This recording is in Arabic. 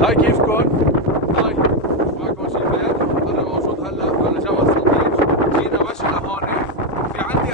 هاي كيفكن؟ هاي معكم شباب، أنا موجود هلا على جبل صنين، جينا مشي لهون، في عندي